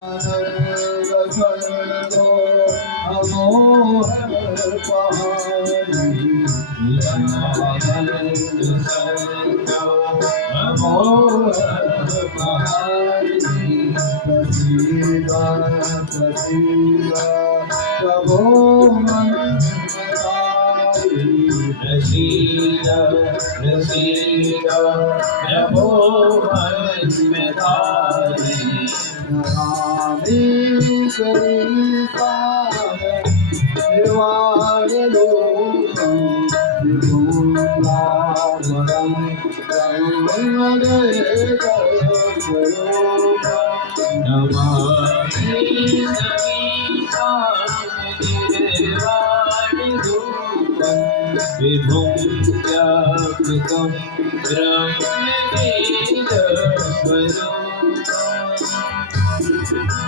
रसो अमोह पहाड़ी अमोह पहाड़ी कसीदा कसीदा प्रभो मन रसीदा रसीदा प्रभो मन में धारी नमामि कलिकाल निर्वाण रूपं विभुरावरं ब्रह्मदेवस्वरूपं नमामि कलिकाल निर्वाण रूपं विभुं व्यापकं ब्रह्मदेवस्वरूपम्